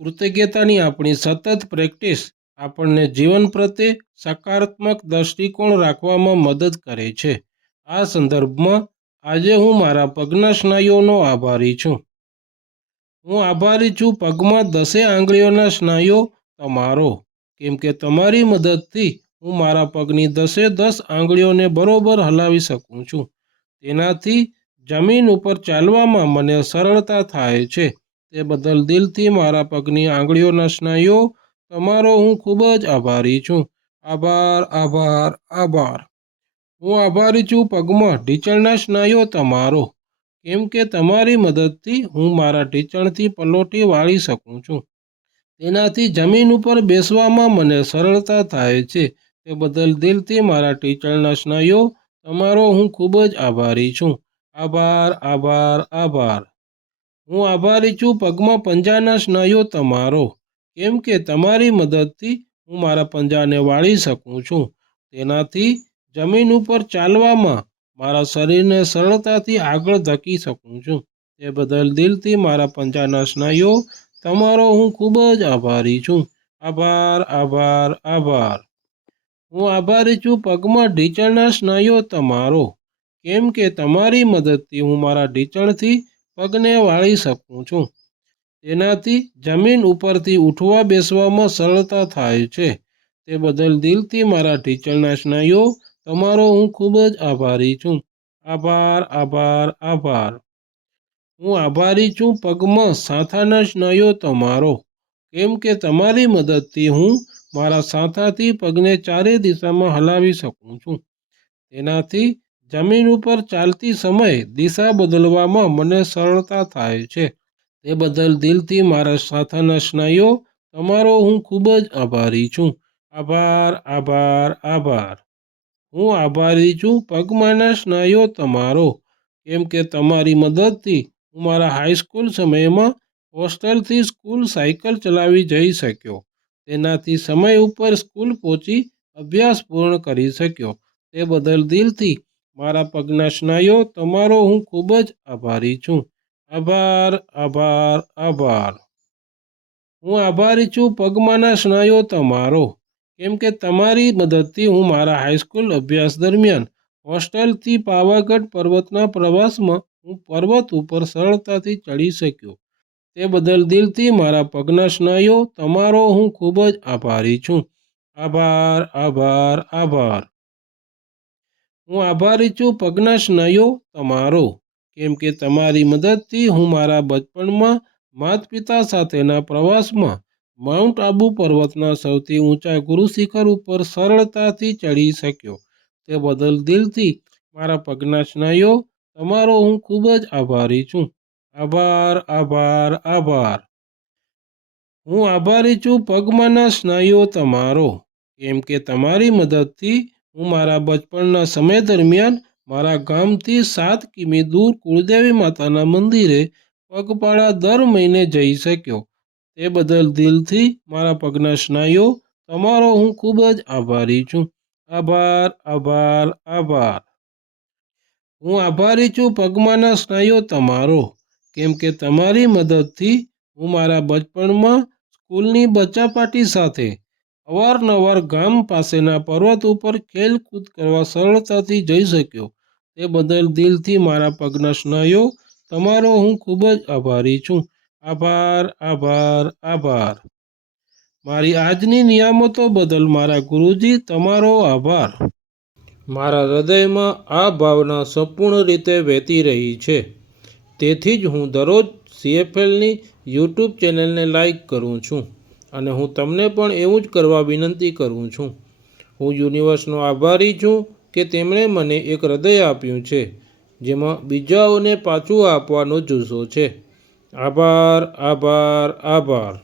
કૃતજ્ઞતાની આપણી સતત પ્રેક્ટિસ આપણને જીવન પ્રત્યે સકારાત્મક દૃષ્ટિકોણ રાખવામાં મદદ કરે છે. આ સંદર્ભમાં આજે હું મારા પગના સ્નાયુઓનો આભારી છું. હું આભારી છું પગમાં 10 આંગળીઓના સ્નાયુઓ તમારો, કેમ કે તમારી મદદથી હું મારા પગની 10 આંગળીઓને બરોબર હલાવી શકું છું. તેનાથી જમીન ઉપર ચાલવામાં મને સરળતા થાય છે. તે બદલ દિલથી મારા પગની આંગળીઓના સ્નાયુઓ તમારો હું ખૂબ જ આભારી છું. આભાર, આભાર, આભાર. હું આભારી છું પગમાં ઢીંચણના સ્નાયુઓ તમારો, કેમ કે તમારી મદદથી હું મારા ઢીંચણથી પલોઠી વાળી શકું છું. તેનાથી જમીન ઉપર બેસવામાં મને સરળતા થાય છે. તે બદલ દિલથી મારા ઢીંચણના સ્નાયુઓ તમારો હું ખૂબ જ આભારી છું. આભાર, આભાર, આભાર. હું આભારી છું પગમાં પંજાના સ્નાયુઓ તમારો, કેમ કે તમારી મદદથી હું મારા પંજાને વાળી શકું છું. તેનાથી જમીન ઉપર ચાલવામાં મારા શરીરને સરળતાથી આગળ ધકી શકું છું. તે બદલ દિલથી મારા પંજાના સ્નાયુઓ તમારો હું ખૂબ જ આભારી છું. આભાર, આભાર, આભાર. હું આભારી છું પગમાં ઢીંચણના સ્નાયુઓ તમારો, કેમ કે તમારી મદદથી હું મારા ઢીંચણથી પગને વાળી શકું છું. તેનાથી જમીન ઉપરથી ઉઠવા બેસવામાં સરળતા થાય છે. તે બદલ દિલથી મારા ઢીંચણના સ્નાયુઓ તમારો હું ખૂબ જ આભારી છું. આભાર, આભાર, આભાર. હું આભારી છું પગમાં સાથાના સ્નાયુઓ તમારો, કેમ કે તમારી મદદથી હું મારા સાથાથી પગને ચારે દિશામાં હલાવી શકું છું. તેનાથી જમીન ઉપર ચાલતી સમયે દિશા બદલવામાં મને સરળતા થાય છે. તે બદલ દિલથી મારા સાથાના સ્નાયુઓ તમારો હું ખૂબ જ આભારી છું. આભાર, આભાર, આભાર. હું આભારી છું પગમાંના સ્નાયુઓ તમારો, કેમ કે તમારી મદદથી હું મારા હાઈસ્કૂલ સમયમાં હોસ્ટેલથી સ્કૂલ સાયકલ ચલાવી જઈ શક્યો. તેનાથી સમય ઉપર સ્કૂલ પહોંચી અભ્યાસ પૂર્ણ કરી શક્યો. તે બદલ દિલથી મારા પગના સ્નાયુઓ તમારો હું ખૂબ જ આભારી છું. આભાર, આભાર, આભાર. હું આભારી છું પગમાંના સ્નાયુઓ તમારો, કેમ કે તમારી મદદથી હું મારા હાઈસ્કૂલ અભ્યાસ દરમિયાન હોસ્ટેલથી પાવાગઢ પર્વતના પ્રવાસમાં હું પર્વત ઉપર સરળતાથી ચડી શક્યો. તે બદલ દિલથી મારા પગના સ્નાયુઓ તમારો હું ખૂબ જ આભારી છું. આભાર, આભાર, આભાર. હું આભારી છું પગના સ્નાયુઓ તમારો, કેમ કે તમારી મદદથી હું મારા બચપણમાં માતા પિતા સાથેના પ્રવાસમાં માઉન્ટ આબુ પર્વતના સૌથી ઊંચા ગુરુ શિખર ઉપર સરળતાથી ચડી શક્યો. તે બદલ દિલથી મારા પગના સ્નાયુઓ તમારો હું ખૂબ જ આભારી છું. આભાર, આભાર, આભાર. હું આભારી છું પગમાંના સ્નાયુઓ તમારો, કેમ કે તમારી મદદથી હું મારા બચપણના સમય દરમિયાન મારા ગામથી 7 કિમી દૂર કુળદેવી માતાના મંદિરે પગપાળા દર મહિને જઈ શક્યો. તે બદલ દિલથી મારા પગના સ્નાયુઓ તમારો હું ખૂબ જ આભારી છું. આભાર, આભાર, આભાર. હું આભારી છું પગમાંના સ્નાયુઓ તમારો, કેમ કે તમારી મદદથી હું મારા બચપણમાં સ્કૂલની બચ્ચા પાર્ટી સાથે અવારનવાર ગામ પાસેના પર્વત ઉપર ખેલકૂદ કરવા સરળતાથી જઈ શક્યો. તે બદલ દિલથી મારા પગના સ્નાયુઓ તમારો હું ખૂબ જ આભારી છું. આભાર, આભાર, આભાર. મારી આજની નિયામતો બદલ મારા ગુરુજી તમારો આભાર. મારા હૃદયમાં આ ભાવના સંપૂર્ણ રીતે વહેતી રહી છે. તેથી જ હું દરરોજ CFLની YouTube ચેનલને લાઈક કરું છું અને હું તમને પણ એવું જ કરવા વિનંતી કરું છું. હું યુનિવર્સનો આભારી છું કે તેમણે મને એક હૃદય આપ્યું છે જેમાં બીજાઓને પાછું આપવાનો જુસ્સો છે. આભાર, આભાર, આભાર.